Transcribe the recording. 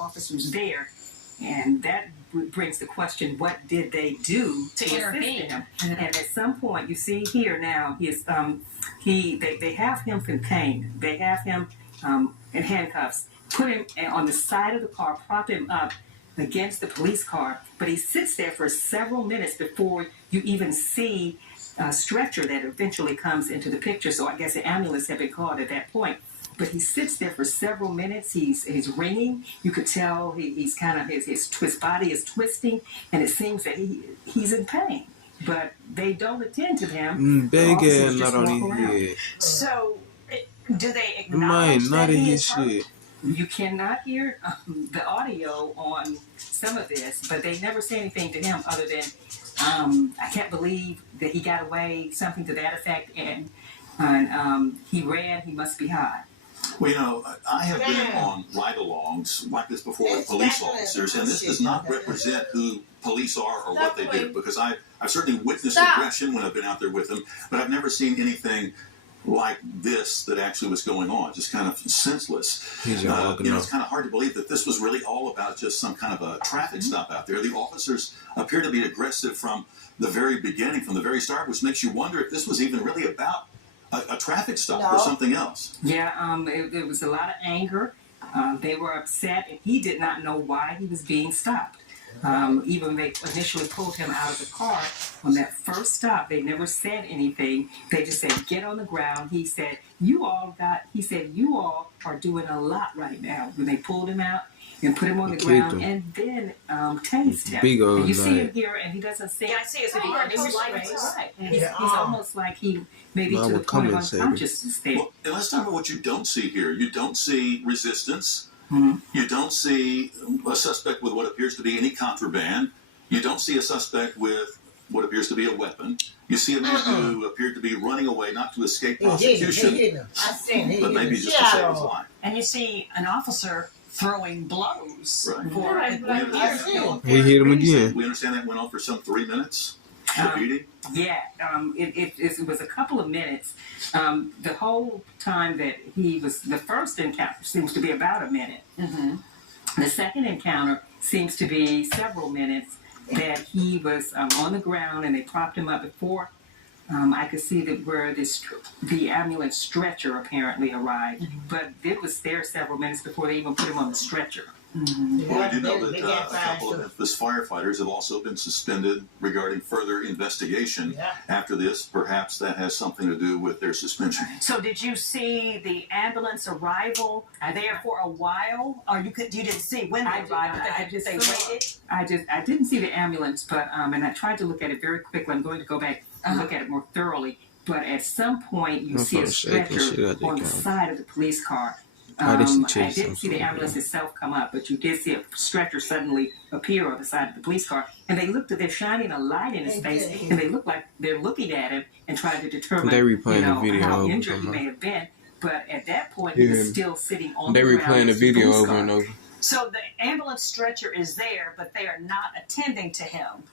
officers there. And that brings the question, what did they do to assist him? And at some point, you see here now, they have him contained. They have him in handcuffs, put him on the side of the car, prop him up against the police car. But he sits there for several minutes before you even see a stretcher that eventually comes into the picture. So I guess the ambulance had been called at that point. But he sits there for several minutes. He's ringing. You could tell he's kind of his body is twisting, and it seems that he's in pain. But they don't attend to him. Big ass not on his head. So, do they acknowledge that he is hurt? You cannot hear the audio on some of this, but they never say anything to him other than, I can't believe that he got away, something to that effect, and he ran, he must be high. Well, I have been on ride-alongs like this before with police officers, and this does not represent who police are or what they do, because I've certainly witnessed aggression when I've been out there with them, but I've never seen anything like this that actually was going on, just kind of senseless. It's kind of hard to believe that this was really all about just some kind of a traffic stop out there. The officers appear to be aggressive from the very beginning, from the very start, which makes you wonder if this was even really about a traffic stop or something else. Yeah, there was a lot of anger. They were upset, and he did not know why he was being stopped. Even they initially pulled him out of the car on that first stop. They never said anything. They just said, get on the ground. He said, you all are doing a lot right now. When they pulled him out and put him on the ground and then tased him. And you see him here, and he doesn't say. Yeah, I see his video. Right. He's almost like he maybe to the point of unconsciousness there. Well, and let's talk about what you don't see here. You don't see resistance. Mm-hmm. You don't see a suspect with what appears to be any contraband. You don't see a suspect with what appears to be a weapon. You see a man who appeared to be running away, not to escape prosecution, but maybe just to save his life. And you see an officer throwing blows. Right. He hit him again. We understand that went on for some 3 minutes. The beating? Yeah, it was a couple of minutes. The whole time that the first encounter seems to be about a minute. Mm-hmm. The second encounter seems to be several minutes that he was on the ground and they propped him up before. I could see that where the ambulance stretcher apparently arrived, but it was there several minutes before they even put him on the stretcher. Mm-hmm. Well, I do know that a couple of Memphis firefighters have also been suspended regarding further investigation after this. Perhaps that has something to do with their suspension. So did you see the ambulance arrival there for a while? Or you didn't see when they arrived? I didn't see the ambulance, but and I tried to look at it very quickly. I'm going to go back and look at it more thoroughly. But at some point, you see a stretcher on the side of the police car. I didn't see the ambulance itself come up, but you did see a stretcher suddenly appear on the side of the police car. And they're shining a light in his face, and they look like they're looking at him and trying to determine how injured he may have been. But at that point, he was still sitting on the ground. They replaying the video over and over. So the ambulance stretcher is there, but they are not attending to him.